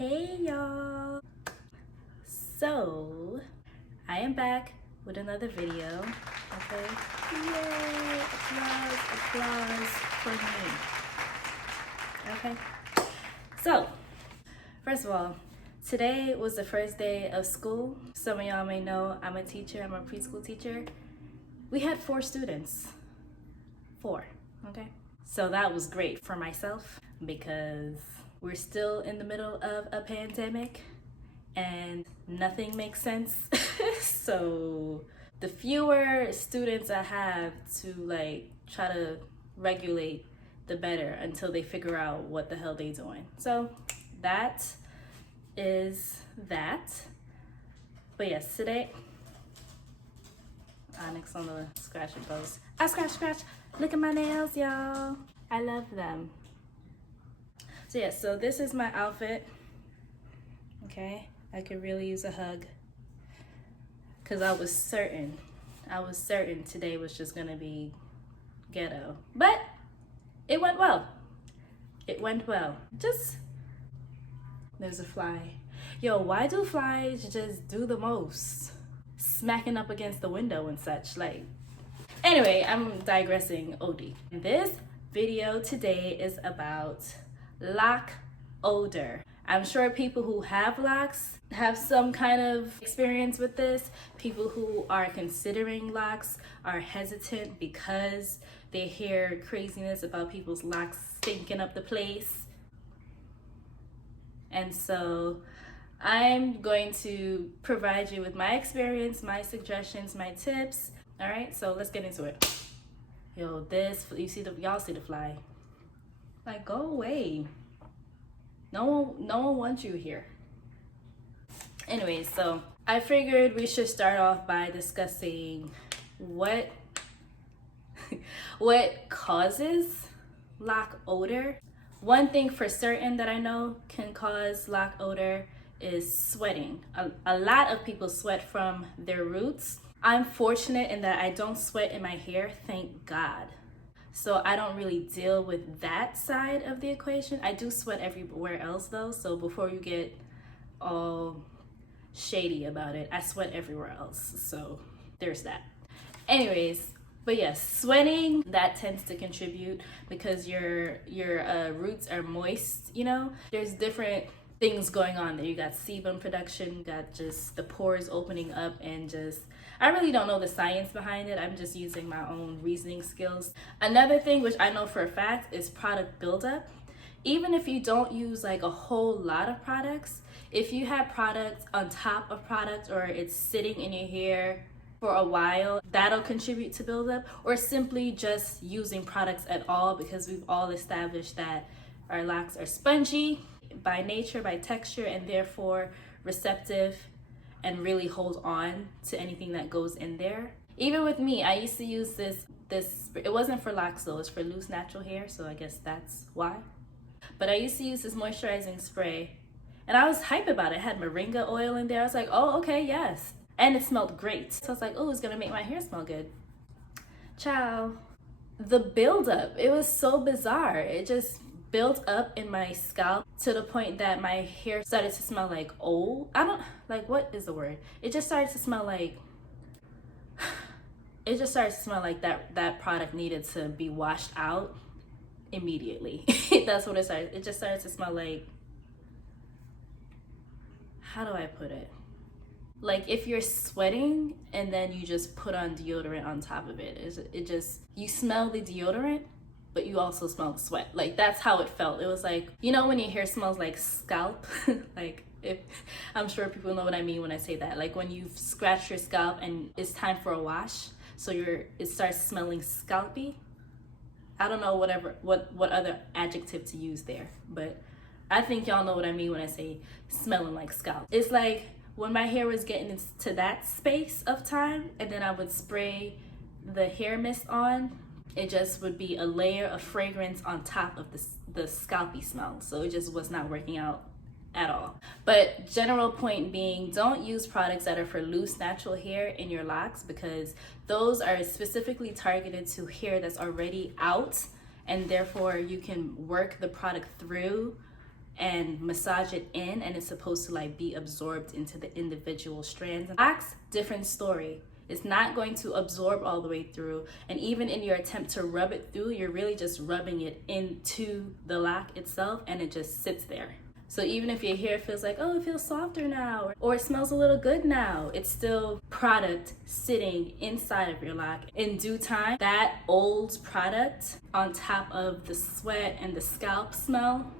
Hey y'all! So, I am back with another video, okay? Yay! Applause for me. Okay? So, first of all, today was the first day of school. Some of y'all may know I'm a teacher, I'm a preschool teacher. We had 4 students. 4, okay? So that was great for myself because we're still in the middle of a pandemic and nothing makes sense. So the fewer students I have to try to regulate, the better until they figure out what the hell they doing. So that is that. But yes, today, Onyx on the scratch and post. I scratch. Look at my nails, y'all. I love them. So yeah, so this is my outfit. Okay, I could really use a hug because I was certain today was just gonna be ghetto, but it went well. Just, there's a fly. Yo, why do flies just do the most? Smacking up against the window and such, like. Anyway, I'm digressing OD. This video today is about LOC Odor. I'm sure people who have Locs have some kind of experience with this. People who are considering Locs are hesitant because they hear craziness about people's Locs stinking up the place. And so I'm going to provide you with my experience, my suggestions, my tips. All right, so let's get into it. Yo, y'all see the fly? Like, go away. No one wants you here. Anyways, so I figured we should start off by discussing what causes LOC odor. One thing for certain that I know can cause LOC odor is sweating. A lot of people sweat from their roots. I'm fortunate in that I don't sweat in my hair, thank God. So I don't really deal with that side of the equation. I do sweat everywhere else though, so before you get all shady about it, I sweat everywhere else, so there's that. Anyways, but yes, sweating, that tends to contribute because your roots are moist, you know? There's different things going on there. You got sebum production, you got just the pores opening up, and just, I really don't know the science behind it. I'm just using my own reasoning skills. Another thing which I know for a fact is product buildup. Even if you don't use like a whole lot of products, if you have products on top of products or it's sitting in your hair for a while, that'll contribute to buildup, or simply just using products at all, because we've all established that our locks are spongy by nature, by texture, and therefore receptive and really hold on to anything that goes in there. Even with me, I used to use this, it wasn't for locks though, it's for loose natural hair, so I guess that's why. But I used to use this moisturizing spray and I was hype about it. It had moringa oil in there. I was like, oh, okay, yes. And it smelled great. So I was like, oh, it's gonna make my hair smell good. Ciao. The buildup, it was so bizarre. It just built up in my scalp to the point that my hair started to smell like old. What is the word? It just started to smell like, that product needed to be washed out immediately. That's what it started. It just started to smell like, how do I put it? Like if you're sweating and then you just put on deodorant on top of it. You smell the deodorant, but you also smell the sweat. Like that's how it felt. It was like, you know when your hair smells like scalp? I'm sure people know what I mean when I say that. Like when you've scratched your scalp and it's time for a wash, so it starts smelling scalpy. I don't know what other adjective to use there, but I think y'all know what I mean when I say smelling like scalp. It's like when my hair was getting into that space of time and then I would spray the hair mist on, it just would be a layer of fragrance on top of the scalpy smell. So it just was not working out at all. But general point being, don't use products that are for loose natural hair in your locks, because those are specifically targeted to hair that's already out, and therefore you can work the product through and massage it in, and it's supposed to like be absorbed into the individual strands. Wax, different story. It's not going to absorb all the way through, and even in your attempt to rub it through, you're really just rubbing it into the lock itself, and it just sits there. So even if your hair feels like, oh, it feels softer now, or it smells a little good now, it's still product sitting inside of your lock. In due time, that old product on top of the sweat and the scalp smell,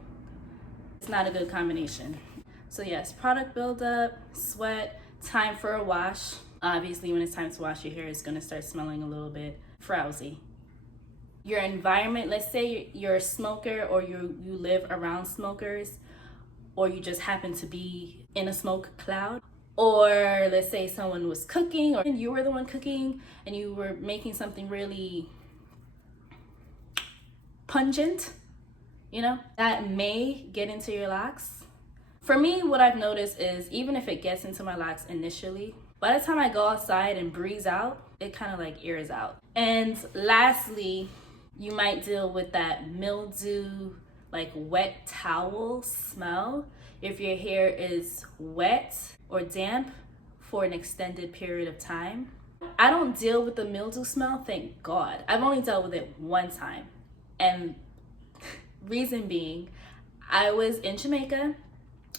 it's not a good combination. So yes, product buildup, sweat, time for a wash. Obviously, when it's time to wash your hair, it's gonna start smelling a little bit frowsy. Your environment, let's say you're a smoker, or you live around smokers, or you just happen to be in a smoke cloud, or let's say someone was cooking, or you were the one cooking and you were making something really pungent, you know, that may get into your locks. For me, what I've noticed is even if it gets into my locks initially, by the time I go outside and breeze out, it kind of like airs out. And lastly, you might deal with that mildew, like wet towel smell if your hair is wet or damp for an extended period of time. I don't deal with the mildew smell, thank God. I've only dealt with it one time, and reason being, I was in Jamaica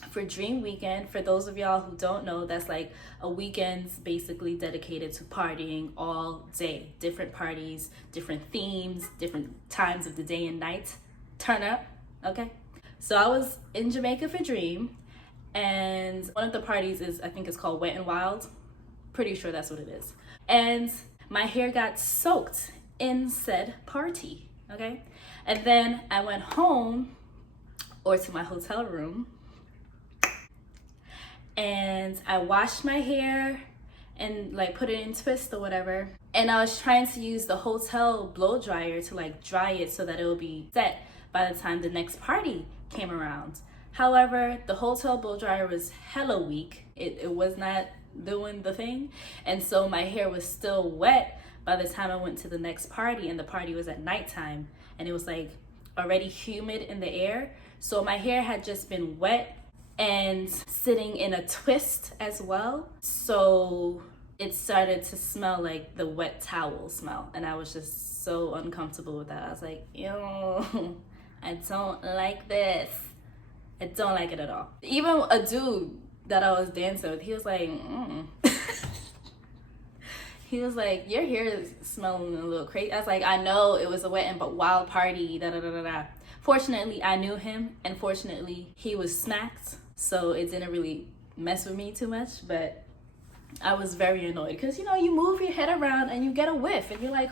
for Dream Weekend. For those of y'all who don't know, that's like a weekend's basically dedicated to partying all day. Different parties, different themes, different times of the day and night. Turn up, okay? So I was in Jamaica for Dream, and one of the parties is, I think it's called Wet and Wild. Pretty sure that's what it is. And my hair got soaked in said party, okay? And then I went home, or to my hotel room, and I washed my hair and like put it in twist or whatever. And I was trying to use the hotel blow dryer to like dry it so that it will be set by the time the next party came around. However, the hotel blow dryer was hella weak. It was not doing the thing. And so my hair was still wet by the time I went to the next party, and the party was at nighttime, and it was like already humid in the air. So my hair had just been wet and sitting in a twist as well. So it started to smell like the wet towel smell, and I was just so uncomfortable with that. I was like, ew, I don't like this. I don't like it at all. Even a dude that I was dancing with, he was like, he was like, your hair is smelling a little crazy. I was like, I know it was a wet and but wild party, da da da da da. Fortunately, I knew him, and fortunately, he was smacked, so it didn't really mess with me too much. But I was very annoyed because, you know, you move your head around and you get a whiff, and you're like,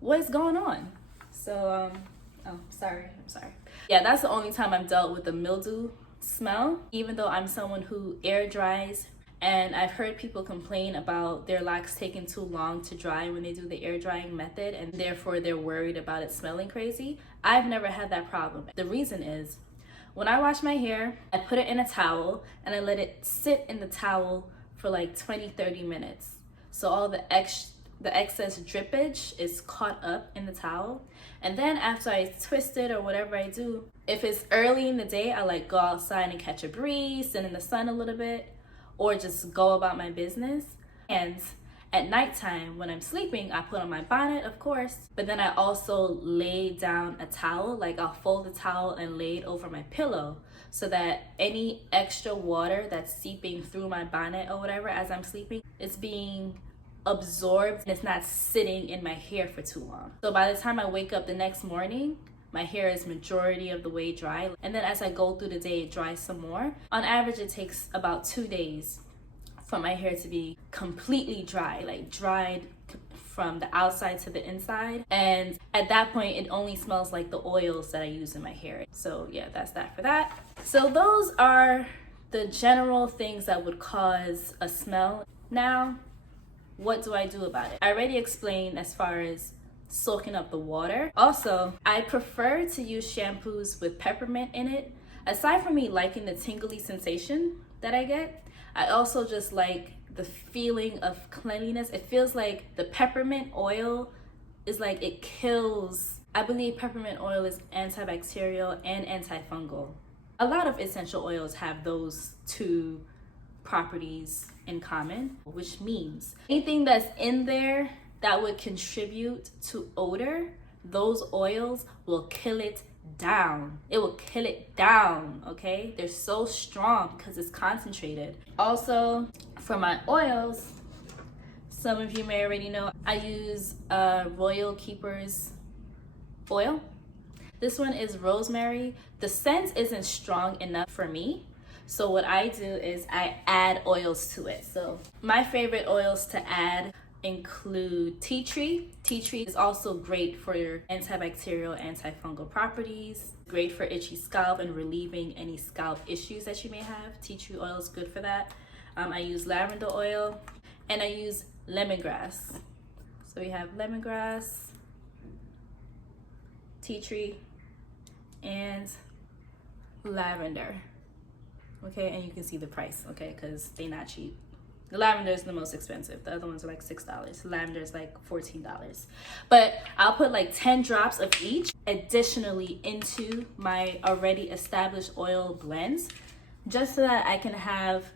what's going on? So, I'm sorry. Yeah, that's the only time I've dealt with the mildew smell, even though I'm someone who air dries. And I've heard people complain about their locks taking too long to dry when they do the air drying method, and therefore they're worried about it smelling crazy. I've never had that problem. The reason is, when I wash my hair, I put it in a towel and I let it sit in the towel for like 20-30 minutes. So all the excess drippage is caught up in the towel. And then after I twist it or whatever I do, if it's early in the day, I like go outside and catch a breeze, sit in the sun a little bit, or just go about my business. And at nighttime, when I'm sleeping, I put on my bonnet, of course, but then I also lay down a towel. Like, I'll fold the towel and lay it over my pillow so that any extra water that's seeping through my bonnet or whatever as I'm sleeping, it's being absorbed and it's not sitting in my hair for too long. So by the time I wake up the next morning, my hair is majority of the way dry. And then as I go through the day, it dries some more. On average, it takes about 2 days for my hair to be completely dry, like dried from the outside to the inside. And at that point, it only smells like the oils that I use in my hair. So yeah, that's that for that. So those are the general things that would cause a smell. Now, what do I do about it? I already explained as far as soaking up the water. Also, I prefer to use shampoos with peppermint in it. Aside from me liking the tingly sensation that I get, I also just like the feeling of cleanliness. It feels like the peppermint oil is like, it kills I believe peppermint oil is antibacterial and antifungal. A lot of essential oils have those two properties in common, which means anything that's in there that would contribute to odor, those oils will kill it down. It will kill it down, okay? They're so strong because it's concentrated. Also, for my oils, some of you may already know, I use Royal Keeper's oil. This one is rosemary. The scent isn't strong enough for me. So what I do is I add oils to it. So my favorite oils to add include tea tree. Tea tree is also great for your antibacterial, antifungal properties. Great for itchy scalp and relieving any scalp issues that you may have. Tea tree oil is good for that. I use lavender oil and I use lemongrass. So we have lemongrass, tea tree, and lavender. Okay, and you can see the price, okay, because they're not cheap. The lavender is the most expensive. The other ones are like $6. Lavender is like $14. But I'll put like 10 drops of each additionally into my already established oil blends, just so that I can have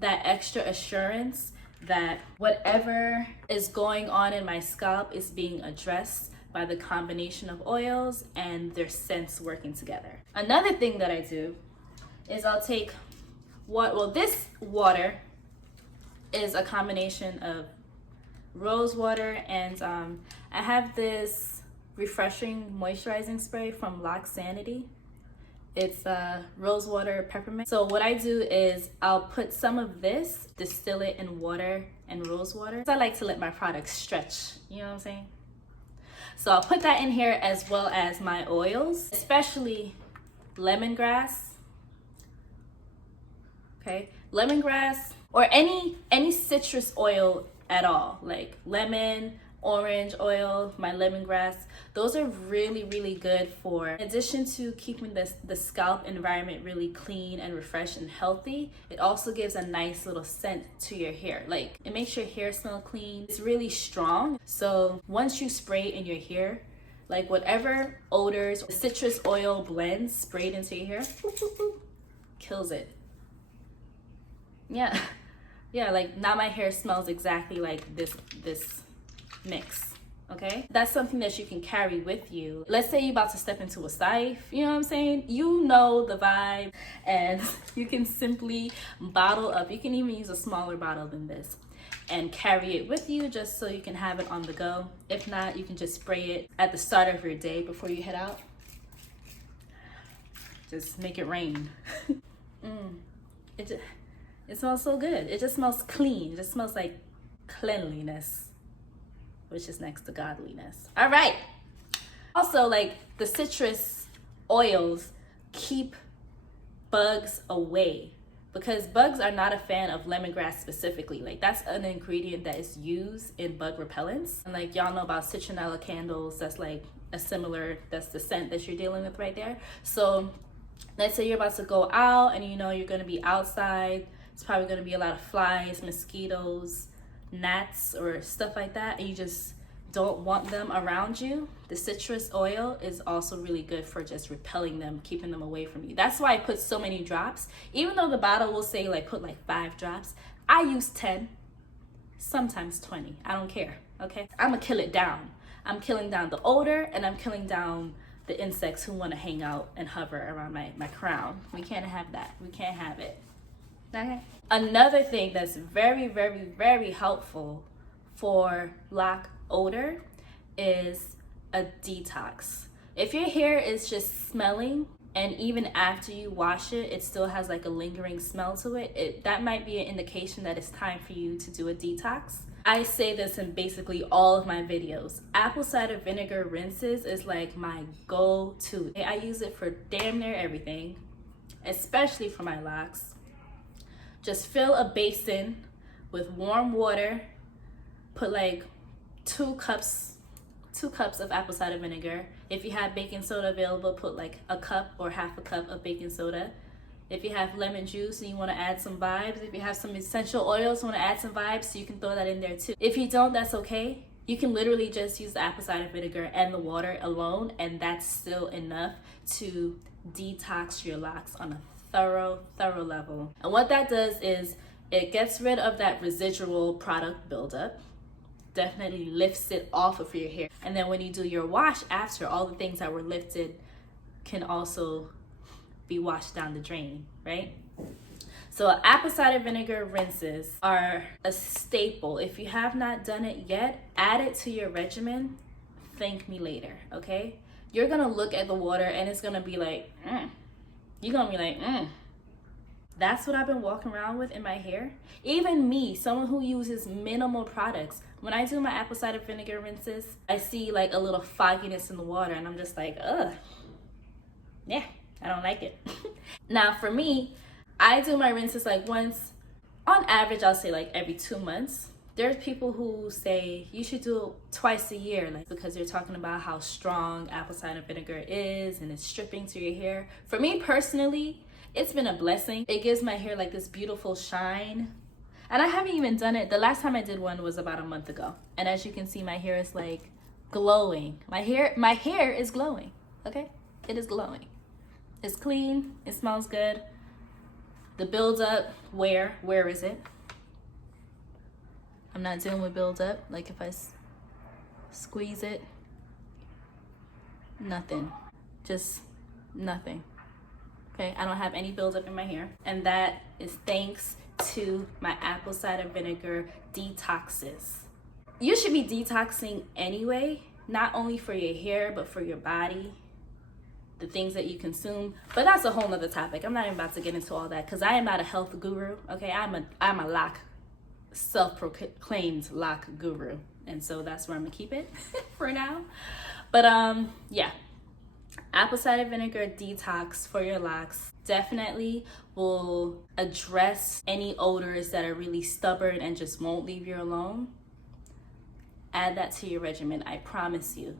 that extra assurance that whatever is going on in my scalp is being addressed by the combination of oils and their scents working together. Another thing that I do is I'll take this water is a combination of rose water and I have this refreshing moisturizing spray from Locs. It's rose water peppermint. So what I do is I'll put some of this, distill it in water and rose water. I like to let my products stretch, you know what I'm saying? So I'll put that in here as well as my oils, especially lemongrass. Okay, lemongrass or any citrus oil at all, like lemon, orange oil, my lemongrass. Those are really, really good for, in addition to keeping the scalp environment really clean and refreshed and healthy, it also gives a nice little scent to your hair. Like, it makes your hair smell clean. It's really strong. So once you spray it in your hair, like whatever odors, citrus oil blends sprayed into your hair, boop, boop, boop, kills it. Yeah, like now my hair smells exactly like this mix. Okay, that's something that you can carry with you. Let's say you're about to step into a saif, you know what I'm saying? You know the vibe, and you can simply bottle up. You can even use a smaller bottle than this and carry it with you just so you can have it on the go. If not, you can just spray it at the start of your day before you head out. Just make it rain. It smells so good. It just smells clean. It just smells like cleanliness, which is next to godliness. All right. Also, like the citrus oils keep bugs away, because bugs are not a fan of lemongrass specifically. Like that's an ingredient that is used in bug repellents. And like y'all know about citronella candles, that's like that's the scent that you're dealing with right there. So let's say you're about to go out and you know you're gonna be outside. It's probably gonna be a lot of flies, mosquitoes, gnats, or stuff like that, and you just don't want them around you. The citrus oil is also really good for just repelling them, keeping them away from you. That's why I put so many drops. Even though the bottle will say like put like 5 drops, I use 10, sometimes 20. I don't care, okay? I'm gonna kill it down. I'm killing down the odor, and I'm killing down the insects who wanna hang out and hover around my crown. We can't have that. We can't have it. Okay. Another thing that's very, very, very helpful for LOC Odor is a detox. If your hair is just smelling and even after you wash it, it still has like a lingering smell to it, that might be an indication that it's time for you to do a detox. I say this in basically all of my videos. Apple cider vinegar rinses is like my go-to. I use it for damn near everything, especially for my locks. Just fill a basin with warm water, put like 2 cups of apple cider vinegar. If you have baking soda available, put like a cup or half a cup of baking soda. If you have lemon juice and you want to add some vibes, if you have some essential oils and want to add some vibes, so you can throw that in there too. If you don't, that's okay. You can literally just use the apple cider vinegar and the water alone, and that's still enough to detox your locks on a thorough level. And what that does is it gets rid of that residual product buildup, definitely lifts it off of your hair. And then when you do your wash after, all the things that were lifted can also be washed down the drain, right? So apple cider vinegar rinses are a staple. If you have not done it yet, add it to your regimen. Thank me later, okay? You're gonna look at the water and it's gonna be like, You're gonna be like, That's what I've been walking around with in my hair. Even me, someone who uses minimal products, when I do my apple cider vinegar rinses, I see like a little fogginess in the water and I'm just like, yeah, I don't like it. Now for me, I do my rinses like once, on average, I'll say like every 2 months. There's people who say you should do it twice a year, like because they're talking about how strong apple cider vinegar is and it's stripping to your hair. For me personally, it's been a blessing. It gives my hair like this beautiful shine. And I haven't even done it. The last time I did one was about a month ago. And as you can see, my hair is like glowing. My hair is glowing, okay? It is glowing. It's clean, it smells good. The buildup, where is it? I'm not dealing with buildup. Like if I squeeze it, nothing, just nothing. Okay, I don't have any buildup in my hair. And that is thanks to my apple cider vinegar detoxes. You should be detoxing anyway, not only for your hair, but for your body, the things that you consume. But that's a whole nother topic. I'm not even about to get into all that because I am not a health guru. Okay, I'm a loc, self-proclaimed loc guru, and so that's where I'm gonna keep it for now. But yeah, apple cider vinegar detox for your locks definitely will address any odors that are really stubborn and just won't leave you alone. Add that to your regimen. I promise you,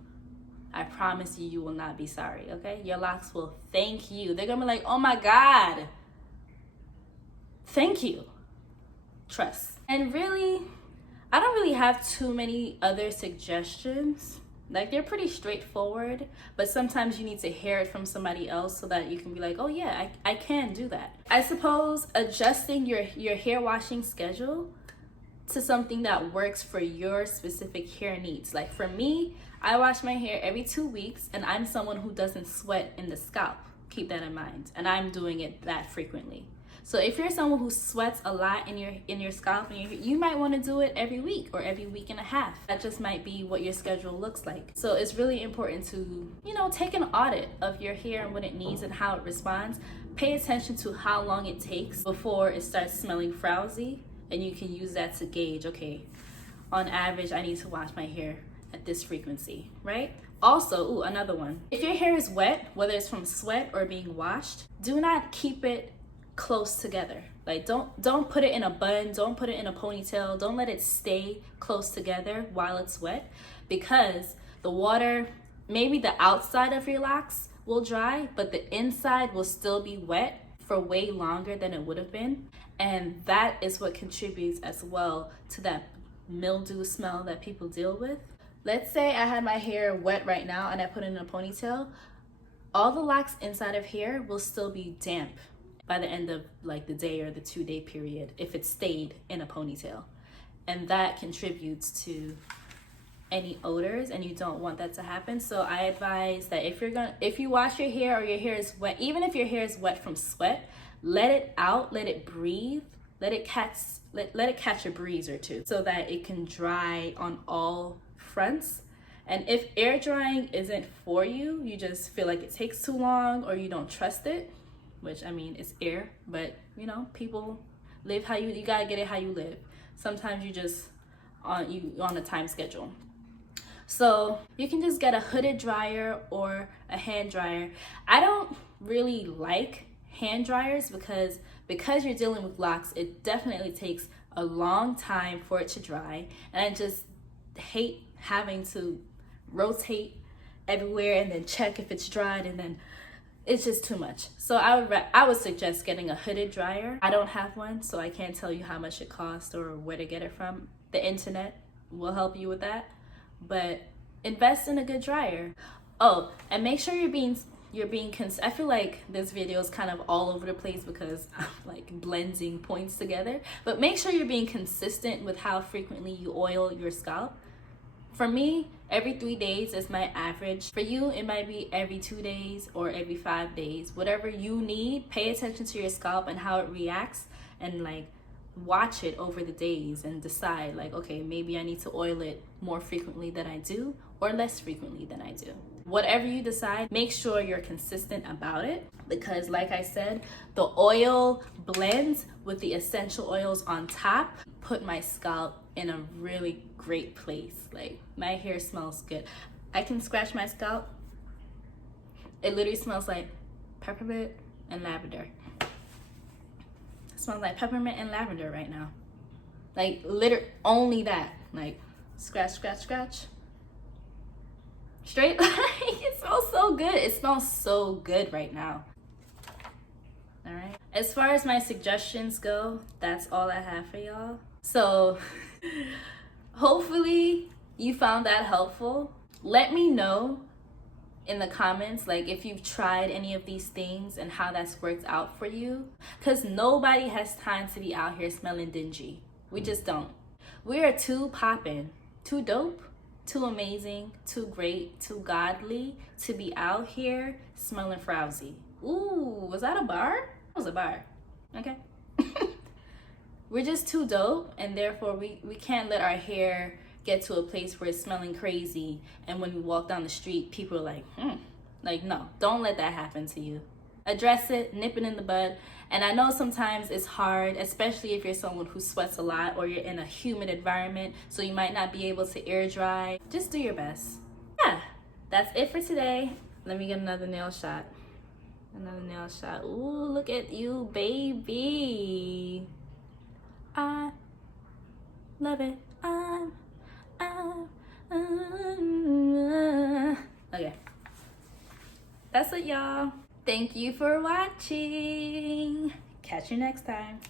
you will not be sorry, okay? Your locks will thank you. They're gonna be like, oh my God, thank you. Trust. And really, I don't really have too many other suggestions. Like they're pretty straightforward, but sometimes you need to hear it from somebody else so that you can be like, oh yeah, I can do that. I suppose adjusting your hair washing schedule to something that works for your specific hair needs. Like for me, I wash my hair every 2 weeks, and I'm someone who doesn't sweat in the scalp. Keep that in mind. And I'm doing it that frequently. So if you're someone who sweats a lot in your scalp, and you might want to do it every week or every week and a half. That just might be what your schedule looks like. So it's really important to, take an audit of your hair and what it needs and how it responds. Pay attention to how long it takes before it starts smelling frowsy, and you can use that to gauge, okay, on average, I need to wash my hair at this frequency, right? Also, another one. If your hair is wet, whether it's from sweat or being washed, do not keep it close together. Like don't put it in a bun, don't put it in a ponytail, don't let it stay close together while it's wet, because the water, maybe the outside of your locks will dry, but the inside will still be wet for way longer than it would have been. And that is what contributes as well to that mildew smell that people deal with. Let's say I had my hair wet right now and I put it in a ponytail. All the locks inside of here will still be damp by the end of like the day or the 2-day period if it stayed in a ponytail. And that contributes to any odors, and you don't want that to happen. So I advise that if you wash your hair or your hair is wet, even if your hair is wet from sweat, let it out, let it breathe, let it catch a breeze or two so that it can dry on all fronts. And if air drying isn't for you, you just feel like it takes too long or you don't trust it, which I mean, it's air, but people live how you gotta get it how you live. Sometimes you just on a time schedule. So you can just get a hooded dryer or a hand dryer. I don't really like hand dryers because you're dealing with locks, it definitely takes a long time for it to dry. And I just hate having to rotate everywhere and then check if it's dried, and then it's just too much. So I would suggest getting a hooded dryer. I don't have one, so I can't tell you how much it costs or where to get it from. The internet will help you with that. but invest in a good dryer. Oh, and make sure I feel like this video is kind of all over the place because I'm like blending points together, but make sure you're being consistent with how frequently you oil your scalp. For me, every 3 days is my average. For you, it might be every 2 days or every 5 days. Whatever you need, pay attention to your scalp and how it reacts, and like watch it over the days and decide like, okay, maybe I need to oil it more frequently than I do or less frequently than I do. Whatever you decide, make sure you're consistent about it, because like I said, the oil blends with the essential oils on top put my scalp in a really great place. Like, my hair smells good. I can scratch my scalp. It literally smells like peppermint and lavender. It smells like peppermint and lavender right now. Like, literally only that. Like, scratch, scratch, scratch. Straight. It smells so good. It smells so good right now. All right. As far as my suggestions go, that's all I have for y'all. So hopefully you found that helpful. Let me know in the comments, like, if you've tried any of these things and how that's worked out for you, because nobody has time to be out here smelling dingy. We just don't. We are too poppin', too dope, too amazing, too great, too godly to be out here smelling frowsy. Ooh, was that a bar? That was a bar. Okay. We're just too dope, and therefore we can't let our hair get to a place where it's smelling crazy, and when we walk down the street, people are like, like, no, don't let that happen to you. Address it, nip it in the bud. And I know sometimes it's hard, especially if you're someone who sweats a lot or you're in a humid environment, so you might not be able to air dry. Just do your best. Yeah, that's it for today. Let me get another nail shot. Another nail shot. Ooh, look at you, baby. I love it. Okay. That's it, y'all. Thank you for watching. Catch you next time.